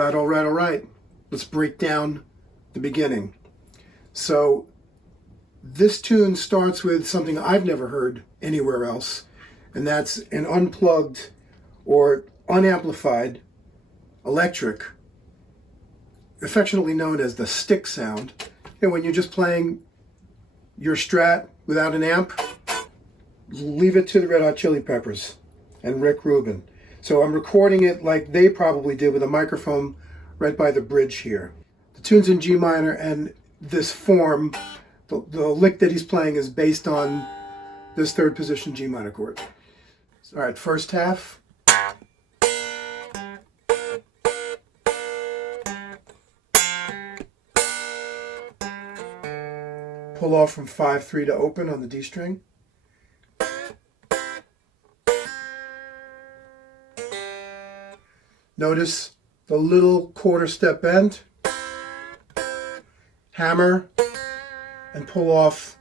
all right. Let's break down the beginning. So this tune starts with something I've never heard anywhere else, and that's an unplugged or unamplified electric, affectionately known as the stick sound. And when you're just playing your Strat without an amp, leave it to the Red Hot Chili Peppers and Rick Rubin. So I'm recording it like they probably did, with a microphone right by the bridge here. The tune's in G minor, and this form, the lick that he's playing, is based on this third position G minor chord. All right, first half. Pull off from 5-3 to open on the D string. Notice the little quarter step bend, hammer, and pull off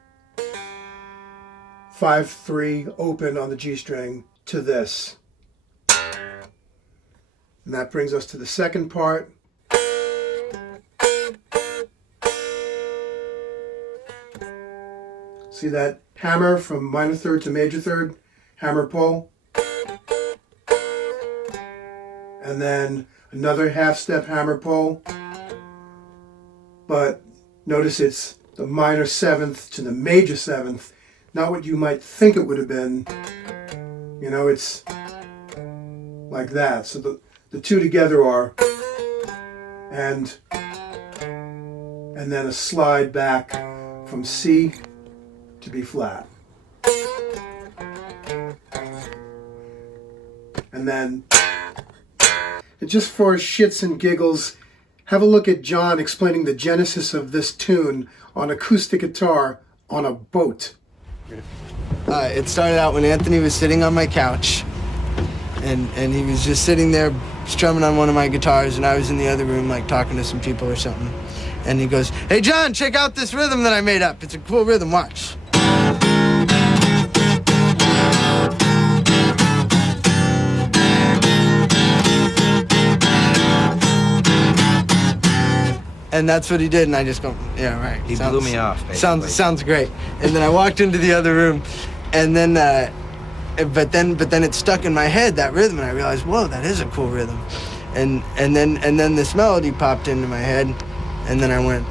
5-3 open on the G string to this. And that brings us to the second part. See that hammer from minor third to major third, hammer pull. And then another half step hammer pull. But notice it's the minor seventh to the major seventh, not what you might think it would have been. You know, it's like that. So the two together are, and then a slide back from C to B flat. And then, just for shits and giggles, have a look at John explaining the genesis of this tune on acoustic guitar on a boat. It started out when Anthony was sitting on my couch, and he was just sitting there strumming on one of my guitars, and I was in the other room like talking to some people or something. And he goes, "Hey John, check out this rhythm that I made up. It's a cool rhythm, watch." And that's what he did, and I just go, yeah, right. He blew me off, basically. Sounds great. And then I walked into the other room, and then, but then it stuck in my head, that rhythm, and I realized, whoa, that is a cool rhythm. And then this melody popped into my head, and then I went.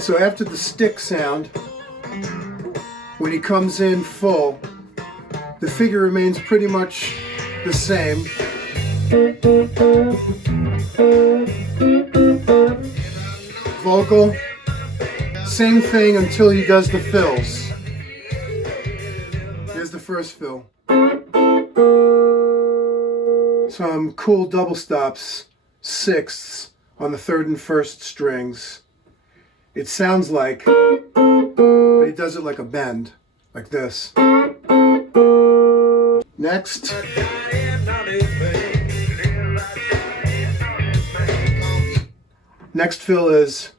So after the stick sound, when he comes in full, the figure remains pretty much the same. Vocal, same thing until he does the fills. Here's the first fill. Some cool double stops, sixths on the third and first strings. It sounds like, but he does it like a bend, like this. Next. Next fill is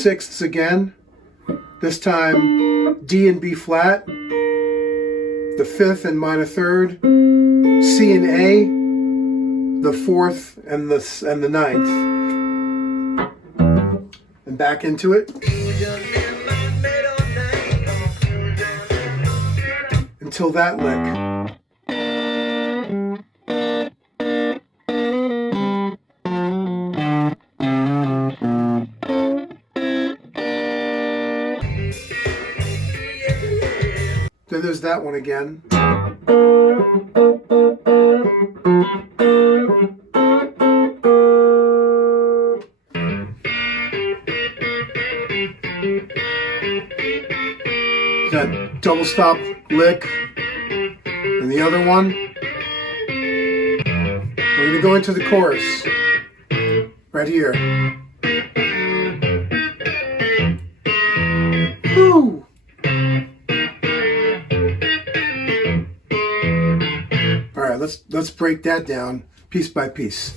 sixths again, This time D and B flat, the 5th and minor 3rd, C and A, the 4th and the 9th, and back into it until that lick. Then there's that one again. That double stop lick and the other one. We're going to go into the chorus right here. Woo! All right, let's break that down piece by piece.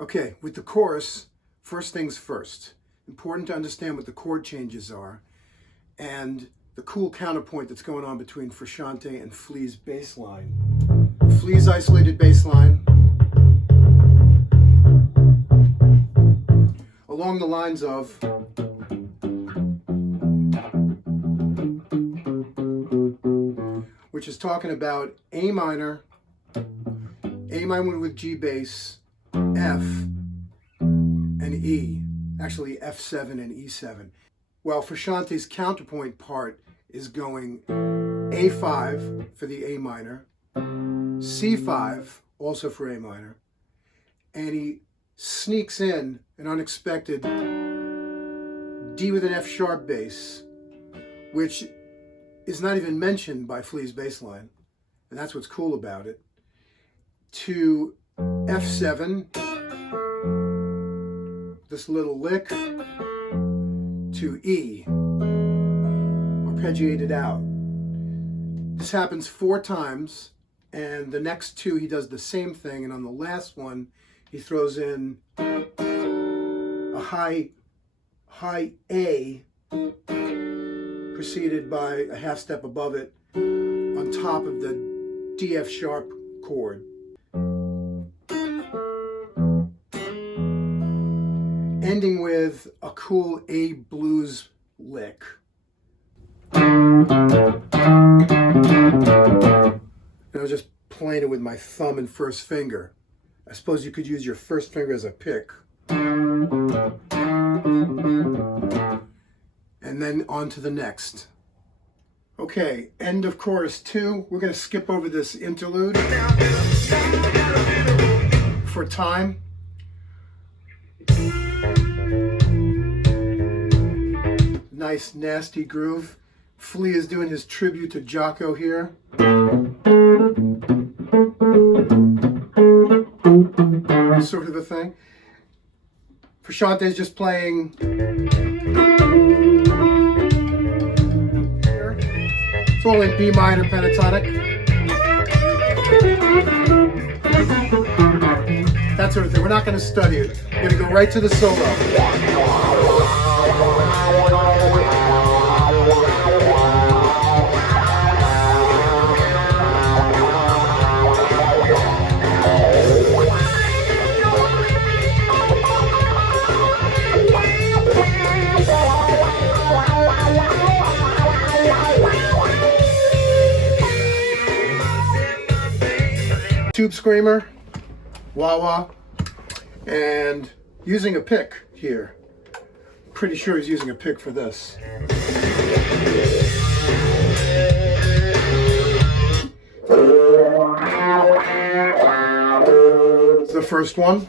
Okay, with the chorus, first things first. Important to understand what the chord changes are and the cool counterpoint that's going on between Frusciante and Flea's bass line. Flea's isolated bass line along the lines of which is talking about A minor with G bass, F, and E. Actually F7 and E7. While Frusciante's counterpoint part is going A5 for the A minor, C5 also for A minor, and he sneaks in an unexpected D with an F sharp bass, which is not even mentioned by Flea's bass line, and that's what's cool about it, to F7, this little lick, to E, arpeggiated out. This happens 4 times, and the next 2 he does the same thing, and on the last one he throws in a high A preceded by a half step above it on top of the D F sharp chord. Ending with a cool A blues lick. And I was just playing it with my thumb and first finger. I suppose you could use your first finger as a pick. And then on to the next. Okay, end of chorus 2. We're going to skip over this interlude for time. Nice, nasty groove. Flea is doing his tribute to Jocko here. Sort of a thing. Frusciante is just playing. It's all in B minor pentatonic. That sort of thing. We're not going to study it. We're going to go right to the solo. Tube screamer, wah-wah, and using a pick here. Pretty sure he's using a pick for this. It's the first one.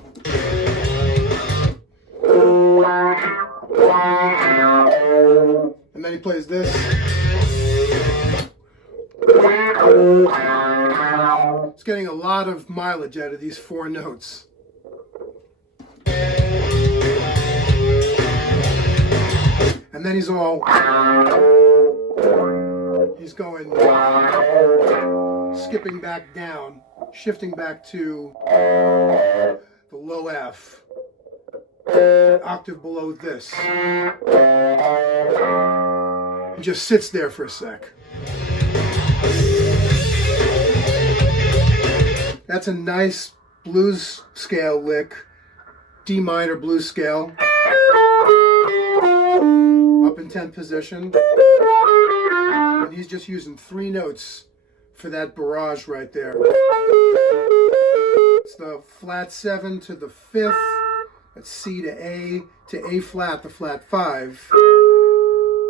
And then he plays this. It's getting a lot of mileage out of these 4 notes. And then he's going, skipping back down, shifting back to the low F, an octave below this. He just sits there for a sec. That's a nice blues scale lick, D minor blues scale, up in 10th position. And he's just using 3 notes for that barrage right there. It's the flat 7 to the 5th, that's C to A flat, the flat 5,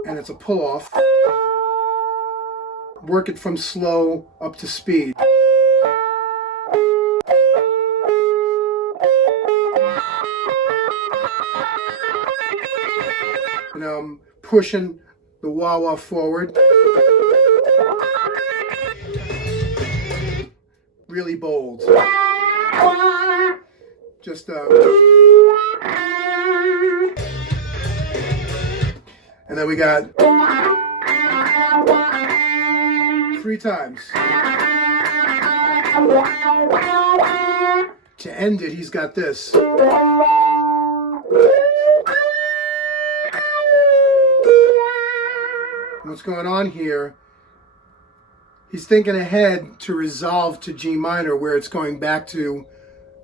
and it's a pull off. Work it from slow up to speed. And I'm pushing the wah-wah forward. Really bold. Just and then we got 3 times. To end it, he's got this. What's going on here, he's thinking ahead to resolve to G minor, where it's going back to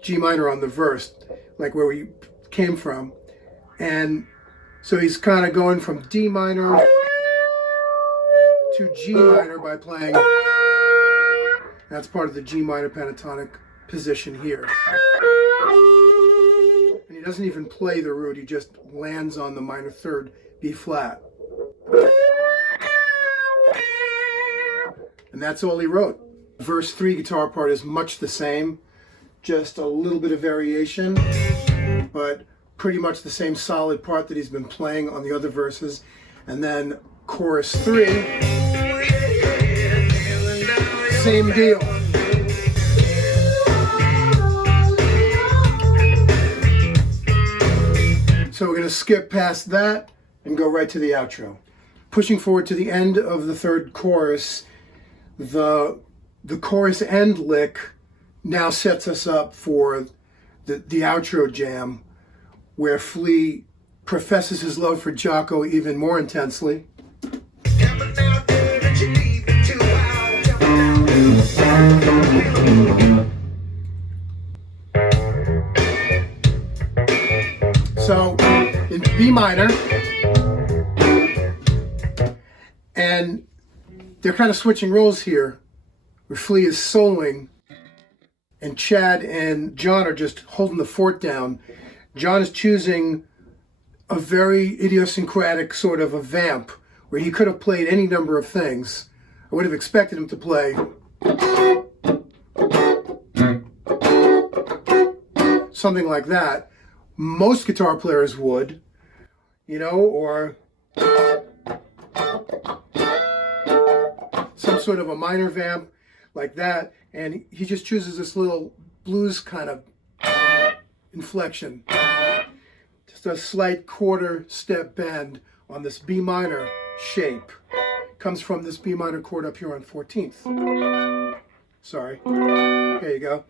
G minor on the verse, like where we came from. And so he's kind of going from D minor to G minor by playing, that's part of the G minor pentatonic position here. And he doesn't even play the root, he just lands on the minor third, B flat. And that's all he wrote. Verse 3 guitar part is much the same, just a little bit of variation, but pretty much the same solid part that he's been playing on the other verses. And then chorus 3, same deal. So we're going to skip past that and go right to the outro. Pushing forward to the end of the 3rd chorus, the chorus end lick now sets us up for the outro jam, where Flea professes his love for Jocko even more intensely. So in B minor, and they're kind of switching roles here, where Flea is soloing, and Chad and John are just holding the fort down. John is choosing a very idiosyncratic sort of a vamp, where he could have played any number of things. I would have expected him to play something like that. Most guitar players would, you know, or some sort of a minor vamp like that, and he just chooses this little blues kind of inflection. Just a slight quarter step bend on this B minor shape. Comes from this B minor chord up here on 14th. Sorry. There you go.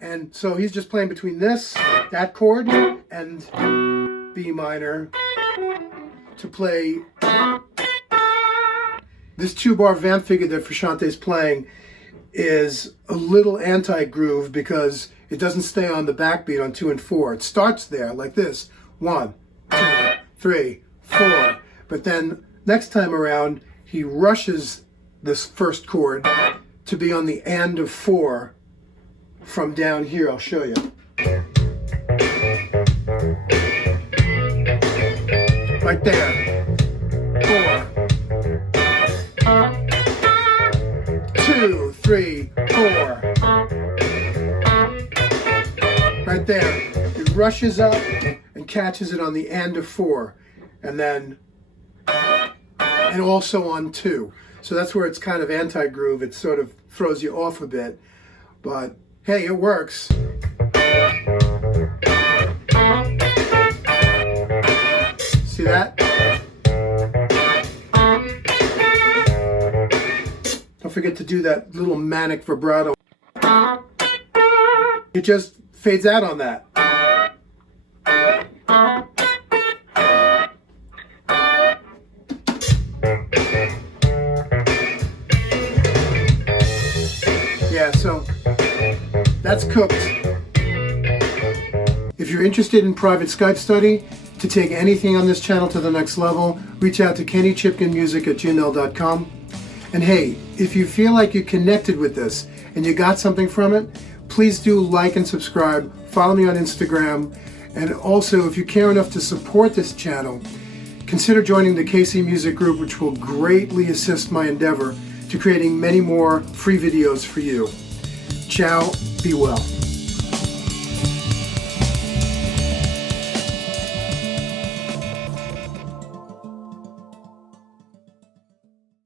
And so he's just playing between this, that chord, and B minor to play this 2-bar vamp figure that Frusciante is playing. Is a little anti-groove because it doesn't stay on the backbeat on 2 and 4. It starts there like this, 1, 2, 3, 4. But then next time around, he rushes this first chord to be on the and of 4 from down here. I'll show you. Right there, 4. 2, 3, 4. Right there. He rushes up and catches it on the end of 4. And then, and also on 2. So that's where it's kind of anti-groove. It sort of throws you off a bit. But hey, it works. See that? Don't forget to do that little manic vibrato. It just fades out on that. Yeah, so that's cooked. If you're interested in private Skype study to take anything on this channel to the next level, reach out to kennychipkinmusic@gmail.com. And hey, if you feel like you connected with this and you got something from it, please do like and subscribe, follow me on Instagram, and also if you care enough to support this channel, consider joining the KC Music Group, which will greatly assist my endeavor to creating many more free videos for you. Ciao, be well.